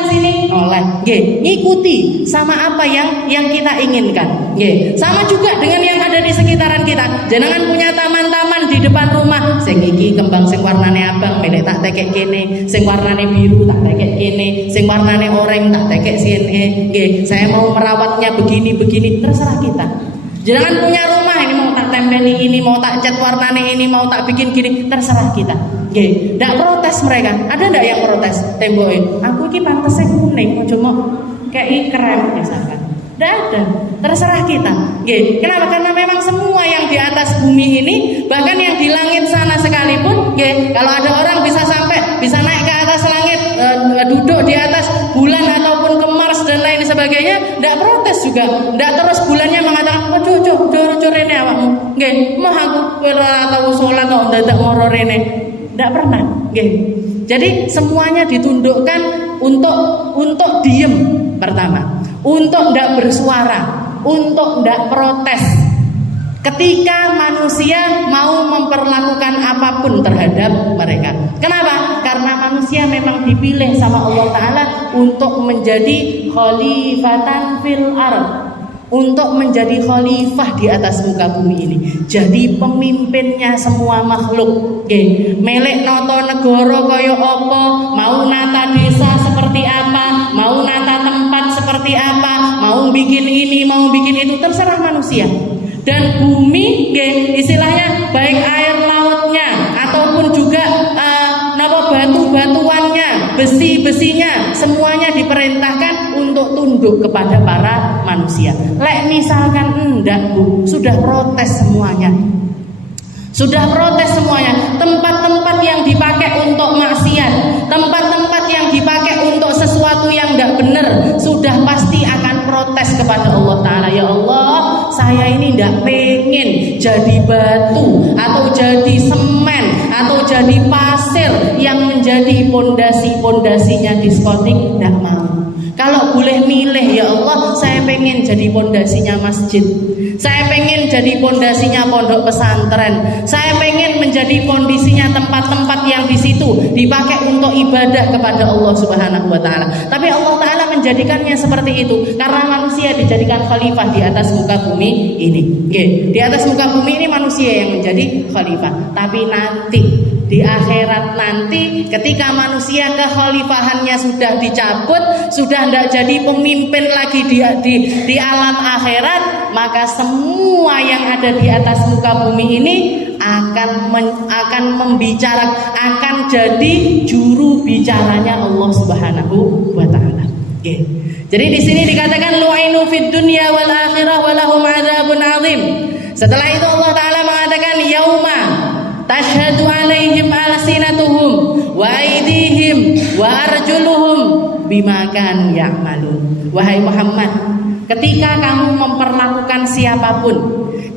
ke sini, noleh. soleh, ngikuti sama apa yang kita inginkan. Sama juga dengan yang ada di sekitaran kita. Jangan punya taman-taman di depan rumah. Sing iki kembang sing warnane abang milih tak tekek kene, sing warnane biru tak tekek kene, sing warnane oranye tak tekek sini. Saya mau merawatnya begini, terserah kita. Jangan punya rumah ini mau tak tempeli ini, mau tak cat warnane ini, mau tak bikin gini, terserah kita. Ndak protes mereka. Ada ndak yang protes? Temboke, aku iki pantese kuning, aja mau kayak krem misalkan. Ndak ada. Terserah kita. Kenapa? Karena memang semua yang di atas bumi ini, bahkan yang di langit sana sekalipun, kalau ada orang bisa naik ke atas langit, duduk di atas bulan ataupun ke Mars dan lain sebagainya, ndak protes juga. Ndak terus bulannya mengatakan, "Cur rene awakmu." Mah aku ora tau salat kok dadak moro rene. Ndak pernah. Jadi semuanya ditundukkan untuk diem pertama, untuk ndak bersuara, untuk ndak protes. Ketika manusia mau memperlakukan apapun terhadap mereka. Kenapa? Karena manusia memang dipilih sama Allah Ta'ala untuk menjadi khalifatan fil ardh, untuk menjadi khalifah di atas muka bumi ini. Jadi pemimpinnya semua makhluk. Melek noto negara kaya apa, mau nata desa seperti apa, mau nata tempat seperti apa, mau bikin ini, mau bikin itu, terserah manusia. Dan bumi, istilahnya baik air lautnya ataupun juga batu-batuannya, besi-besinya, semuanya diperintahkan untuk tunduk kepada para manusia. Lek misalkan enggak, Bu, sudah protes semuanya. Tempat-tempat yang dipakai untuk maksiat, tempat-tempat yang dipakai untuk sesuatu yang enggak benar, sudah pasti akan protes kepada Allah Ta'ala. Ya Allah, saya ini enggak pengen jadi batu atau jadi semen atau jadi pasir yang menjadi pondasi-pondasinya diskotik, enggak mau. Kalau boleh milih, ya Allah, saya pengen jadi pondasinya masjid, saya pengen jadi pondasinya pondok pesantren, saya pengen menjadi pondasinya tempat-tempat yang di situ dipakai untuk ibadah kepada Allah Subhanahu wa Ta'ala. Tapi Allah Ta'ala menjadikannya seperti itu karena manusia dijadikan khalifah di atas muka bumi ini. Di atas muka bumi ini manusia yang menjadi khalifah. Tapi nanti di akhirat nanti, ketika manusia kekhalifahannya sudah dicabut, sudah tidak jadi pemimpin lagi di alam akhirat, maka semua yang ada di atas muka bumi ini akan membicarakan, akan jadi juru bicaranya Allah Subhanahu wa Ta'ala. Jadi di sini dikatakan lu'inu fid dunya wal akhirah wa lahum adzabun azim. Setelah itu Allah Ta'ala mengatakan yauma tashhadu alaihim alsinatuhum wa aydihim wa arjuluhum bima kanu ya'malun. Wahai Muhammad, ketika kamu memperlakukan siapapun,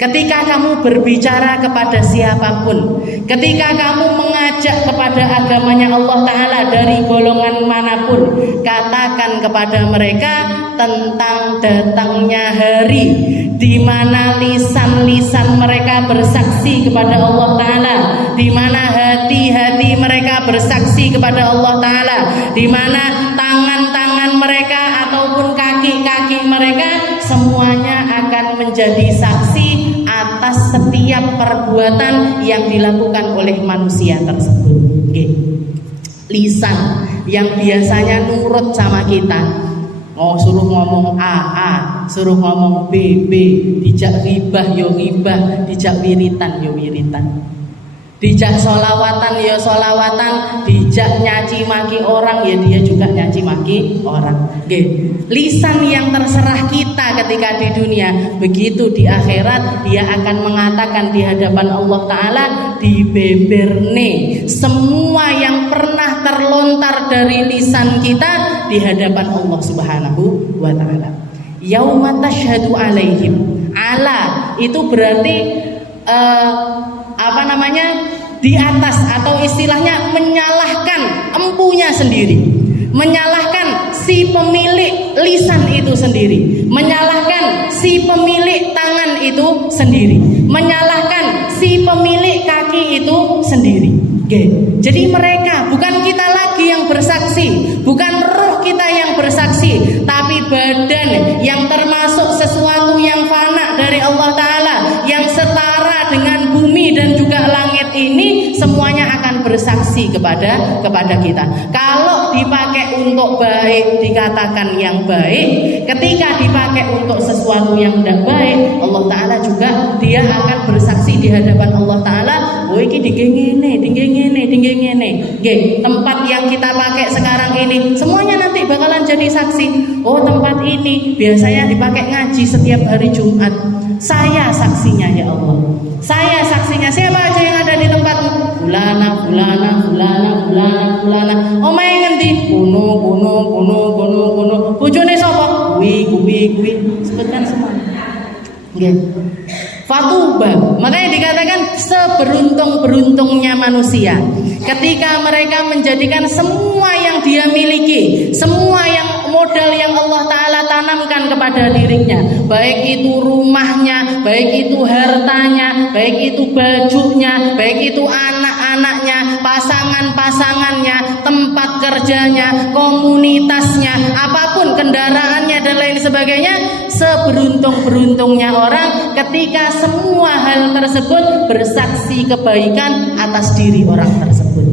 ketika kamu berbicara kepada siapapun, ketika kamu mengajak kepada agamanya Allah Ta'ala dari golongan manapun, katakan kepada mereka tentang datangnya hari di mana lisan-lisan mereka bersaksi kepada Allah Ta'ala, di mana hati-hati mereka bersaksi kepada Allah Ta'ala, di mana tangan-tangan mereka ataupun kaki-kaki mereka semuanya akan menjadi saksi atas setiap perbuatan yang dilakukan oleh manusia tersebut. Lisan yang biasanya nurut sama kita, suruh ngomong A, suruh ngomong B, dijak ribah yo ribah, dijak wiritan yo wiritan, dijak solawatan ya solawatan, dijak nyaci maki orang ya dia juga nyaci maki orang. Lisan yang terserah kita ketika di dunia, begitu di akhirat dia akan mengatakan di hadapan Allah Ta'ala, di beberne semua yang pernah terlontar dari lisan kita di hadapan Allah Subhanahu wa Ta'ala. Yauma tashhadu alaihim. Ala itu berarti di atas, atau istilahnya menyalahkan empunya sendiri, menyalahkan si pemilik lisan itu sendiri, menyalahkan si pemilik tangan itu sendiri, menyalahkan si pemilik kaki itu sendiri. Jadi mereka, bukan kita lagi yang bersaksi, bukan roh kita yang bersaksi, semuanya akan bersaksi kepada kita. Kalau dipakai untuk baik dikatakan yang baik, ketika dipakai untuk sesuatu yang tidak baik, Allah Ta'ala juga dia akan bersaksi di hadapan Allah Ta'ala. Oh iki digengene. Tempat yang kita pakai sekarang ini semuanya nanti bakalan jadi saksi. Oh tempat ini biasanya dipakai ngaji setiap hari Jumat. Saya saksinya ya Allah. Saya saksinya. Siapa aja yang ada di tempatmu? Fulana. Omahe ngendi? Kuno. Bojone sapa? Kuwi. Sebutkan semua. Nggih. Fatuba. Makanya dikatakan seberuntung-beruntungnya manusia ketika mereka menjadikan semua yang dia miliki, semua yang modal yang Allah Ta'ala tanamkan kepada dirinya, baik itu rumahnya, baik itu hartanya, baik itu bajunya, baik itu anak-anaknya, pasangan-pasangannya, tempat kerjanya, komunitasnya, apapun kendaraannya dan lain sebagainya. Seberuntung-beruntungnya orang ketika semua hal tersebut bersaksi kebaikan atas diri orang tersebut.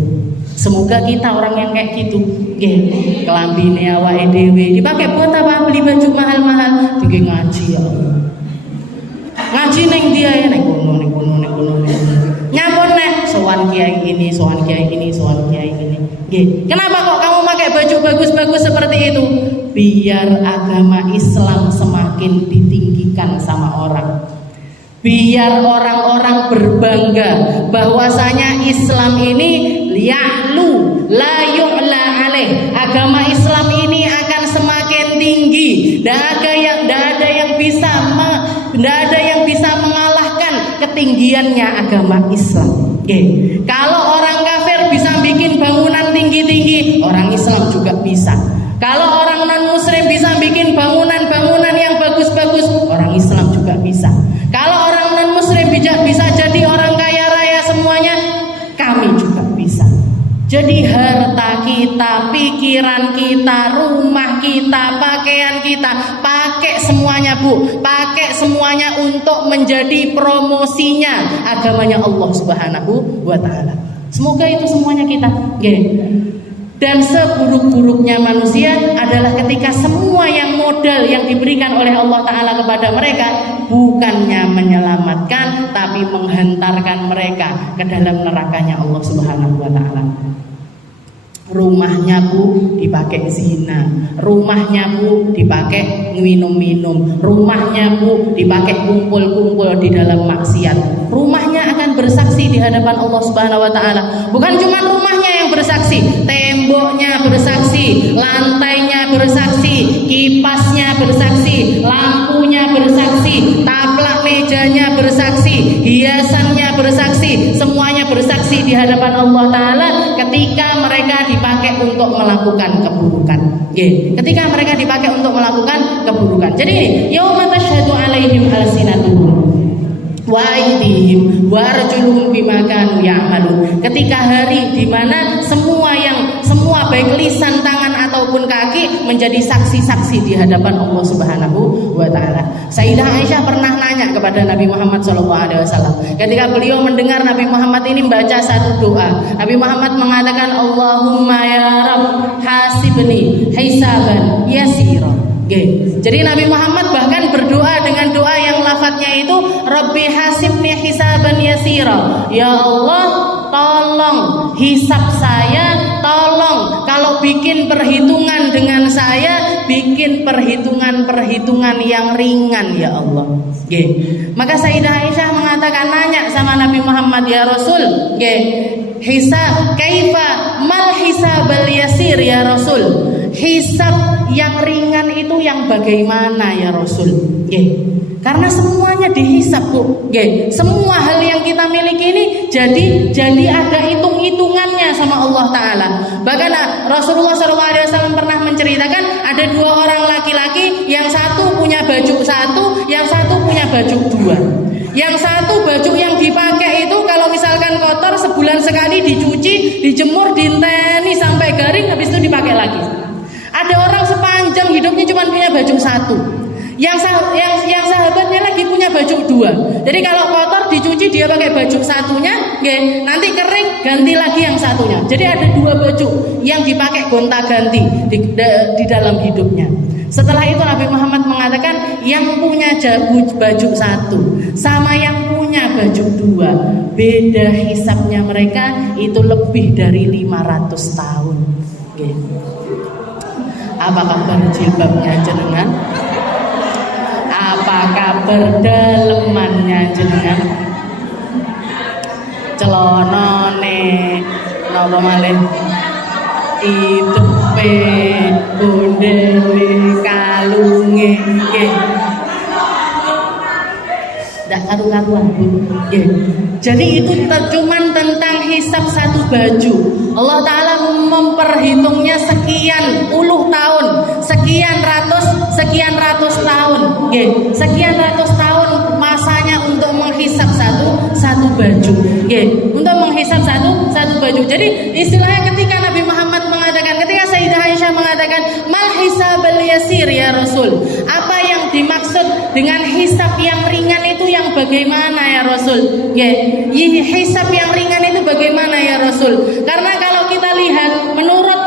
Semoga kita orang yang kayak gitu. Nggih, kelambine awake dhewe dipakai buat apa? Beli baju mahal-mahal, tinggi ngaji ya Allah. Ngaji ning dia ya ning kono. Nyapon nek sowan kiai ini. Nggih. Kenapa kok kamu pakai baju bagus-bagus seperti itu? Biar agama Islam semakin ditinggikan sama orang. Biar orang-orang berbangga bahwasanya Islam ini ya'lu la yu'la alaih. Agama Islam ini akan semakin tinggi. Tidak ada yang bisa mengalahkan ketinggiannya agama Islam. Okay. Kalau orang kafir bisa bikin bangunan tinggi-tinggi, orang Islam juga bisa. Kalau orang non-muslim bisa bikin bangunan-bangunan yang bagus-bagus, orang Islam juga bisa. Kalau orang non-muslim bisa jadi orang kaya raya semuanya, kami juga bisa. Jadi harta kita, pikiran kita, rumah kita, pakaian kita, pakai semuanya Bu, pakai semuanya untuk menjadi promosinya agamanya Allah Subhanahu wa Ta'ala. Semoga itu semuanya kita. Dan seburuk-buruknya manusia adalah ketika semua yang modal yang diberikan oleh Allah Ta'ala kepada mereka bukannya menyelamatkan, tapi menghantarkan mereka ke dalam nerakanya Allah Subhanahu wa Ta'ala. Rumahnya Bu dipakai zina, rumahnya Bu dipakai minum-minum, rumahnya Bu dipakai kumpul-kumpul di dalam maksiat. Rumahnya akan bersaksi di hadapan Allah Subhanahu wa Ta'ala. Bukan cuma rumahnya yang bersaksi, temboknya bersaksi, lantainya bersaksi, kipasnya bersaksi, lampunya bersaksi, taplak mejanya bersaksi, hiasannya bersaksi, semuanya bersaksi di hadapan Allah Ta'ala ketika mereka dipakai untuk melakukan keburukan. Ketika mereka dipakai untuk melakukan keburukan. Jadi ini, yauma tasyhadu 'alaihim alsinatuhum wa aydihim wa arjuluhum bima kanu ya'malun. Ketika hari di mana semua baik lisan, tangan ataupun kaki menjadi saksi-saksi di hadapan Allah Subhanahu wa Ta'ala. Sayyidah Aisyah pernah nanya kepada Nabi Muhammad SAW ketika beliau mendengar Nabi Muhammad ini membaca satu doa. Nabi Muhammad mengatakan, Allahumma ya Rabb hasibni hisaban yasira. Jadi Nabi Muhammad bahkan berdoa dengan doa yang lafadznya itu Rabbi hasibni hisaban yasira. Ya Allah, tolong hisab saya, tolong kalau bikin perhitungan dengan saya, bikin perhitungan yang ringan ya Allah. Maka Sayyidah Aisyah mengatakan, nanya sama Nabi Muhammad, ya Rasul, hisab kaifa mal hisabal yasir ya Rasul. Hisab yang ringan itu yang bagaimana ya Rasul? Karena semuanya dihisab Bu. Semua hal yang kita miliki ini jadi ada hitung-hitungannya sama Allah Ta'ala. Bahkan Rasulullah SAW pernah menceritakan ada dua orang laki-laki, yang satu punya baju satu, yang satu punya baju dua. Yang satu baju yang dipakai itu kalau misalkan kotor sebulan sekali dicuci, dijemur, dinteni sampai garing, habis itu dipakai lagi. Ada orang sepanjang hidupnya cuma punya baju satu. Yang sahabatnya lagi punya baju dua. Jadi kalau kotor dicuci dia pakai baju satunya, nanti kering ganti lagi yang satunya. Jadi ada 2 baju yang dipakai gonta-ganti di dalam hidupnya. Setelah itu Nabi Muhammad mengatakan yang punya baju 1 sama yang punya baju 2, beda hisapnya mereka itu lebih dari 500 tahun. Apa kabar jilbabnya jenengan? Apa kabar dalemannya jenengan? Celonone napa malih? Itu bondele kalunge nggih. Ndak karu-karuan. Jadi itu cuman tentang hisab 1 baju. Allah Ta'ala memperhitungnya sekian puluh tahun, sekian ratus tahun. Sekian ratus tahun masanya untuk menghisab satu baju. Untuk menghisab satu baju. Jadi istilahnya ketika Nabi Muhammad mengatakan, ketika Sayyidah Aisyah mengatakan, mal hisabal yasir ya Rasul, apa yang dimaksud dengan hisab yang ringan itu yang bagaimana ya Rasul? Hisab yang ringan itu bagaimana ya Rasul? Karena kalau kita lihat menurut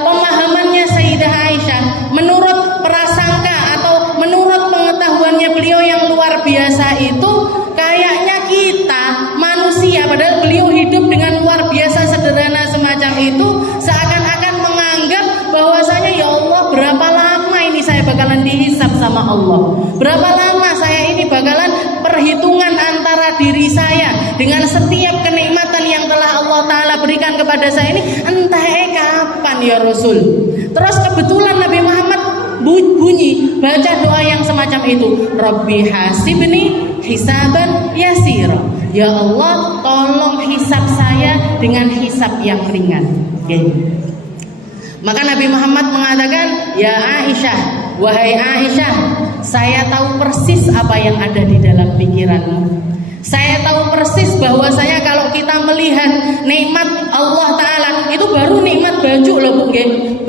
pemahamannya Sayyidah Aisyah, menurut prasangka atau menurut pengetahuannya beliau yang luar biasa itu, kayaknya kita manusia, padahal beliau hidup dengan luar biasa sederhana semacam itu, seakan-akan menganggap bahwasanya ya Allah, berapa lama ini saya bakalan dihisab sama Allah, berapa lama saya ini bakalan perhitungan antara diri saya dengan setiap kenikmatan yang telah Allah Ta'ala berikan kepada saya ini, entah kapan ya Rasul. Terus kebetulan Nabi Muhammad bunyi baca doa yang semacam itu, Rabbi hasibni hisaban yasira, ya Allah tolong hisab saya dengan hisab yang ringan. Maka Nabi Muhammad mengatakan, ya Aisyah, wahai Aisyah, saya tahu persis apa yang ada di dalam pikiranmu. Saya tahu persis bahwasanya kalau kita melihat nikmat Allah Ta'ala, itu baru nikmat baju loh Bu,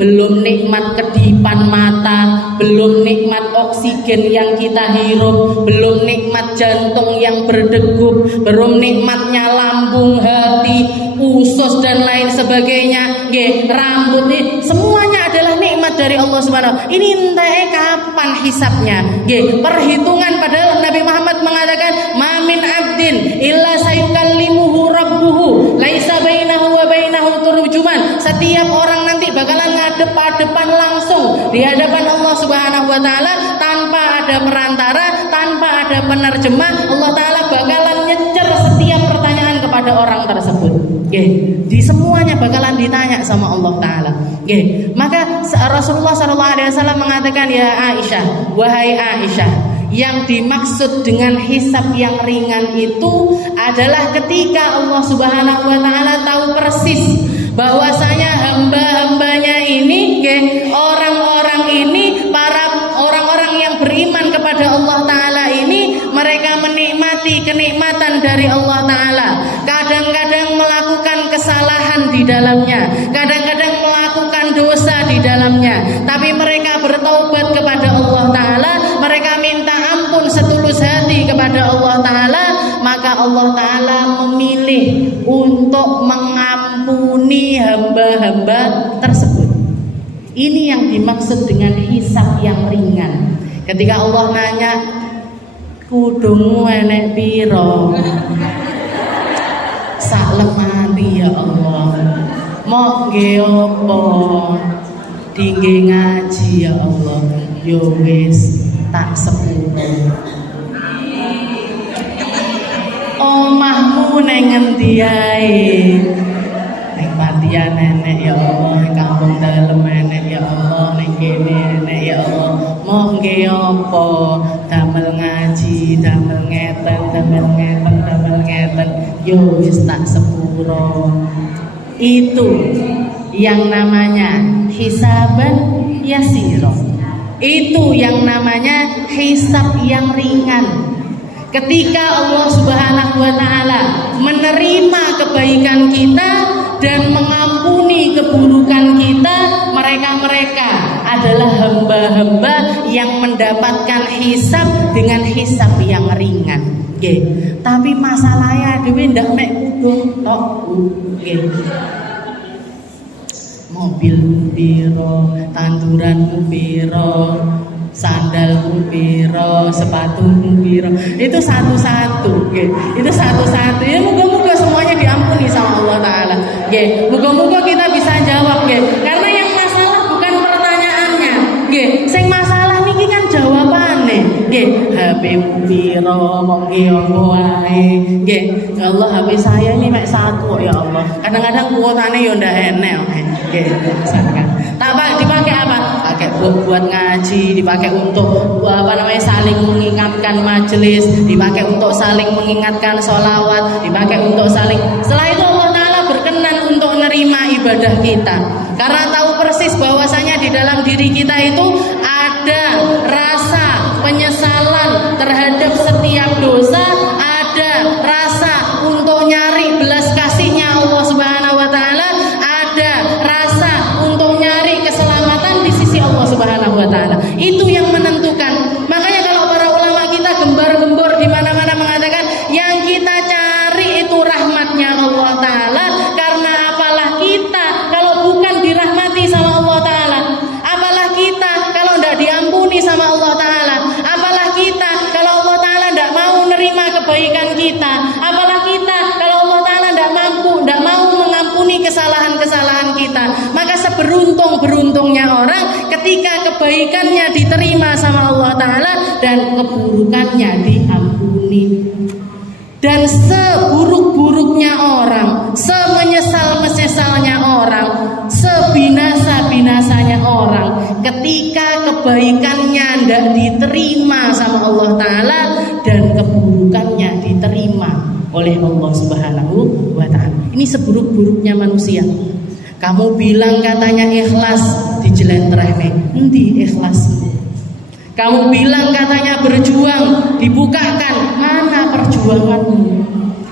belum nikmat kedipan mata, belum nikmat oksigen yang kita hirup, belum nikmat jantung yang berdegup, belum nikmatnya lambung, hati, usus dan lain sebagainya, rambut, semuanya adalah nikmat dari Allah Subhanahu. Ini entah kapan hisabnya, perhitungan. Padahal Nabi Muhammad mengatakan, mamin abdin illa sayukallimuhu rabbuhu laisa bainahu wa bainahu turjuman. Setiap orang nanti bakalan ngadep-adepan langsung di hadapan Allah Subhanahu wa Ta'ala, tanpa ada perantara, tanpa ada penerjemah. Allah Ta'ala bakalan nyecer setiap pertanyaan kepada orang tersebut. Di semuanya bakalan ditanya sama Allah Ta'ala. Maka Rasulullah SAW mengatakan, ya Aisyah, wahai Aisyah, yang dimaksud dengan hisab yang ringan itu adalah ketika Allah Subhanahu wa Ta'ala tahu persis bahwasanya hamba-hambanya ini, orang-orang ini, para orang-orang yang beriman kepada Allah Ta'ala ini, mereka menikmati kenikmatan dari Allah Ta'ala, kadang-kadang melakukan kesalahan di dalamnya, kadang-kadang melakukan dosa di dalamnya, tapi mereka bertaubat kepada Allah Ta'ala, mereka minta ampun setulus hati kepada Allah Ta'ala, maka Allah Ta'ala memilih untuk mengampuni hamba-hamba tersebut. Ini yang dimaksud dengan hisab yang ringan. Ketika Allah nanya, kudungmu enek piro? Sak lemari ya Allah. Mok nggih apa? Dingge ngaji ya Allah. Yo wis tak sepuro. Omahmu neng ngendi ae? Neng Patian nenek ya Allah, neng Kampung Dalem nenek ya Allah, neng kene nenek ya Allah. Mau nggih apa? Damel ngaji, damel ngeten, damel ngeten, damel ngeten. Yo wis tak sepuro. Itu yang namanya hisaban yasiro. Itu yang namanya hisab yang ringan. Ketika Allah Subhanahu wa Ta'ala menerima kebaikan kita, dan mengampuni keburukan kita, mereka adalah hamba-hamba yang mendapatkan hisab dengan hisab yang ringan. Nggih. Tapi masalahnya dhewe ndak mek kudu tok. Nggih. Mobilmu piro, tanduranmu piro, sandalmu piro, sepatumu piro, itu satu-satu, itu satu-satu. Ya moga-moga semuanya diampuni sama Allah Taala. Moga-moga kita bisa jawab, karena yang masalah bukan pertanyaannya, sing masalah niki kan jawabane. HP-mu piro, mong apa wae. Ya Allah, HP saya ini mek satu ya Allah. Kadang-kadang kuotane yo ndak enek. Dipakai apa? Pakai buat ngaji, dipakai untuk saling mengingatkan majelis, dipakai untuk saling mengingatkan sholawat, dipakai untuk saling. Setelah itu Allah Taala berkenan untuk menerima ibadah kita, karena tahu persis bahwasanya di dalam diri kita itu ada rasa penyesalan terhadap setiap dosa, ada rasa untuk nyari belas kasihnya Allah Subhanahu wa Ta'ala, ada rasa untuk nyari keselamatan di sisi Allah Subhanahu wa Ta'ala. Itu yang menentukan. Makanya kalau para ulama kita gembar-gembor di mana-mana mengatakan yang kita cari itu rahmatnya Allah Ta'ala, karena apalah kita kalau bukan dirahmati sama Allah Ta'ala, apalah kita kalau tidak diampuni sama Allah Ta'ala, apalah kita kalau Allah Ta'ala tidak mau menerima kebaikan kita, apalah kita kalau Allah Ta'ala tidak mau mengampuni kesalahan-kesalahan kita. Maka seberuntung-beruntungnya orang ketika kebaikannya diterima sama Allah Ta'ala dan keburukannya diampuni. Dan seburuk-buruknya orang, semenyesal-menyesalnya orang, sebinasa-binasanya orang, ketika kebaikannya tidak diterima sama Allah Ta'ala dan keburukannya diterima oleh Allah Subhanahu wa Ta'ala. Ini seburuk-buruknya manusia. Kamu bilang katanya ikhlas, dijelentrehne, endi ikhlasmu? Kamu bilang katanya berjuang, dibukakan, mana perjuanganmu?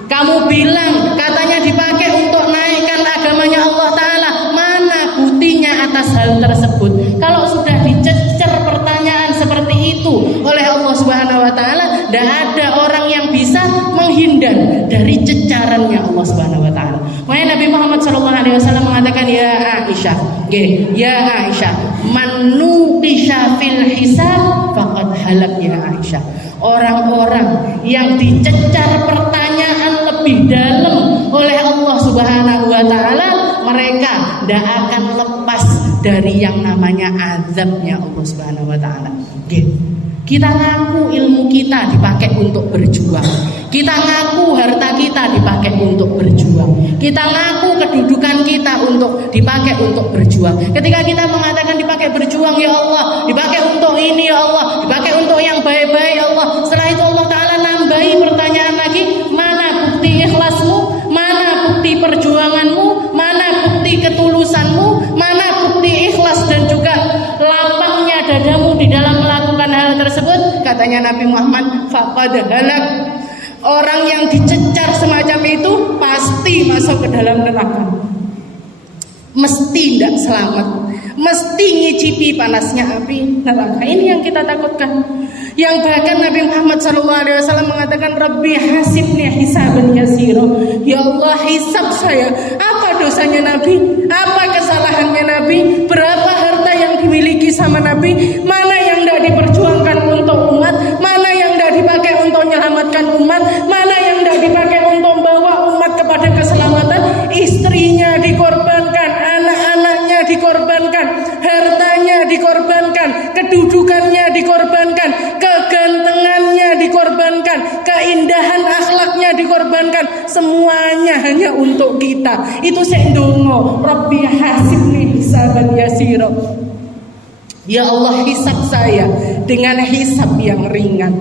Kamu bilang katanya dipakai untuk naikkan agamanya Allah Ta'ala, mana buktinya atas hal tersebut? Kalau sudah dicecer pertanyaan seperti itu oleh Allah Subhanahu wa Ta'ala, tidak ada orang yang bisa menghindar dari cecarannya Allah Subhanahu wa Ta'ala. Makanya Nabi Muhammad SAW mengatakan, ya Aisyah, ya Aisyah, man nuqisha fil hisab faqad halak ya Aisyah. Orang-orang yang dicecar pertanyaan lebih dalam oleh Allah Subhanahu wa Ta'ala, mereka tidak akan lepas dari yang namanya azabnya Allah Subhanahu wa Ta'ala. Kita ngaku ilmu kita dipakai untuk berjuang, kita ngaku harta kita dipakai untuk berjuang, kita ngaku kedudukan kita untuk dipakai untuk berjuang. Ketika kita mengatakan dipakai berjuang ya Allah, dipakai untuk ini ya Allah, dipakai untuk yang baik-baik ya Allah, setelah itu Allah Ta'ala nambahi pertanyaan lagi, mana bukti ikhlasmu, mana bukti perjuanganmu, mana bukti ketulusanmu, mana bukti ikhlas dan juga lapangnya dadamu di dalam melakukan hal tersebut. Katanya Nabi Muhammad, faqad halak. Orang yang dicecar semacam itu pasti masuk ke dalam neraka, mesti tidak selamat, mesti ngicipi panasnya api neraka. Ini yang kita takutkan. Yang bahkan Nabi Muhammad SAW mengatakan, Rabbi hasibni hisaban yasira. Ya Allah, hisab saya. Apa dosanya Nabi? Apa kesalahannya Nabi? Berapa harta yang dimiliki sama Nabi? Mana yang tidak diperjuangkan untuk umat? Mana yang tidak dipakai untuk menyelamatkan umat? Mana yang tidak dipakai untuk membawa umat kepada keselamatan? Istrinya dikorbankan, anak-anaknya dikorbankan, hartanya dikorbankan, kedudukannya dikorbankan, kegantengannya dikorbankan, keindahan akhlaknya dikorbankan, semuanya hanya untuk kita. Itu sendongo, Rabbi hasibni hisaban yasira. Ya Allah, hisab saya dengan hisab yang ringan.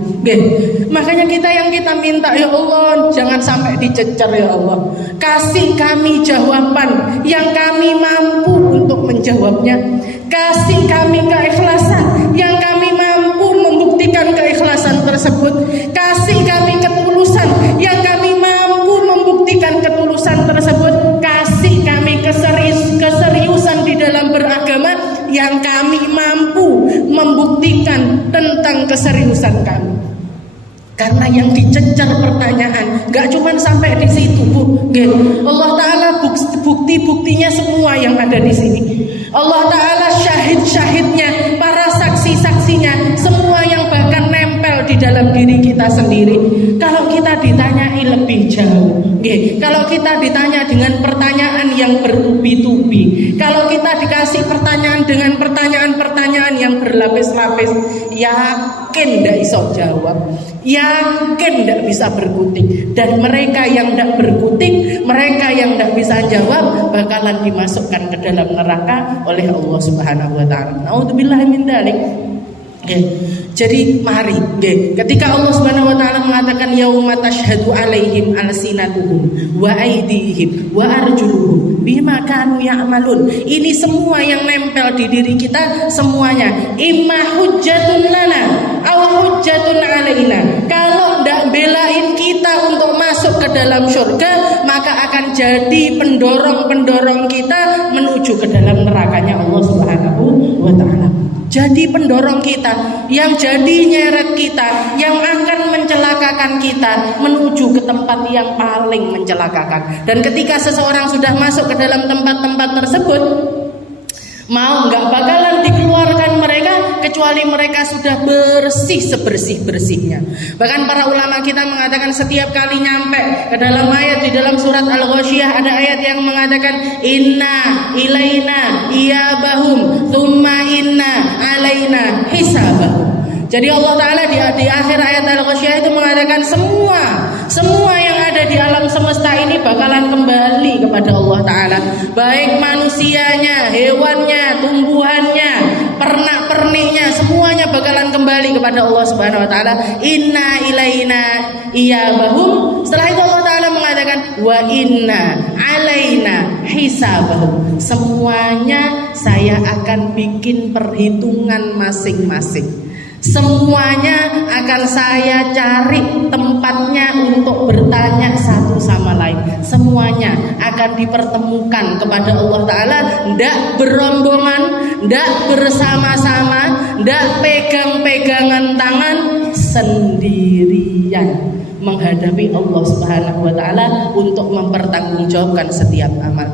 Makanya yang kita minta, ya Allah, jangan sampai dicecer ya Allah. Kasih kami jawaban yang kami mampu untuk menjawabnya. Kasih kami keikhlasan yang kami mampu membuktikan keikhlasan tersebut. Kasih kami ketulusan yang kami mampu membuktikan ketulusan tersebut. Kasih kami Karena yang dicecar pertanyaan gak cuma sampai di situ, Bu. Allah Ta'ala bukti-buktinya semua yang ada di sini. Allah Ta'ala syahid-syahidnya, para saksi-saksinya, semua yang bahkan nempel di dalam diri kita sendiri. Kalau kita ditanyai lebih jauh, kalau kita ditanya dengan pertanyaan yang bertubi-tubi, kalau kita dikasih pertanyaan dengan pertanyaan-pertanyaan yang berlapis-lapis, yakin gak iso jawab, yakin gak bisa berkutik. Dan mereka yang gak berkutik, mereka yang gak bisa jawab, bakalan dimasukkan ke dalam neraka oleh Allah Subhanahu wa Ta'ala. Na'udzubillahi min dzalik. Jadi mari, ketika Allah Subhanahu wa Ta'ala mengatakan yauma tashhadu alaihim alsinatuhum wa aydihim wa arjuluhum bima kanu ya'malun. Ini semua yang nempel di diri kita semuanya imma hujjatun lana aw hujjatun alaina. Kalau ndak belain kita untuk masuk ke dalam surga, maka akan jadi pendorong-pendorong kita menuju ke dalam nerakanya Allah Subhanahu wa Ta'ala. Jadi pendorong kita, yang jadi nyeret kita, yang akan mencelakakan kita menuju ke tempat yang paling mencelakakan. Dan ketika seseorang sudah masuk ke dalam tempat-tempat tersebut, mau nggak bakalan dikeluarkan mereka kecuali mereka sudah bersih sebersih-bersihnya. Bahkan para ulama kita mengatakan setiap kali nyampe ke dalam ayat di dalam surat Al-Ghasyiyah, ada ayat yang mengatakan inna ilaina iyabahum thumma inna alaina hisabahum. Jadi Allah Ta'ala di akhir ayat Al-Ghasyiyah itu mengatakan semua yang ada di alam semesta ini bakalan kembali kepada Allah Ta'ala. Baik manusianya, hewannya, tumbuhannya, pernak-perniknya, semuanya bakalan kembali kepada Allah Subhanahu wa Ta'ala. Inna ilaina iyabahum. Setelah itu Allah Ta'ala mengatakan wa inna alaina hisabahum. Semuanya saya akan bikin perhitungan masing-masing. Semuanya akan saya cari tempatnya untuk bertanya satu sama lain. Semuanya akan dipertemukan kepada Allah Ta'ala. Ndak berombongan, ndak bersama-sama, ndak pegang-pegangan tangan, sendirian menghadapi Allah Subhanahu wa Ta'ala untuk mempertanggungjawabkan setiap amal.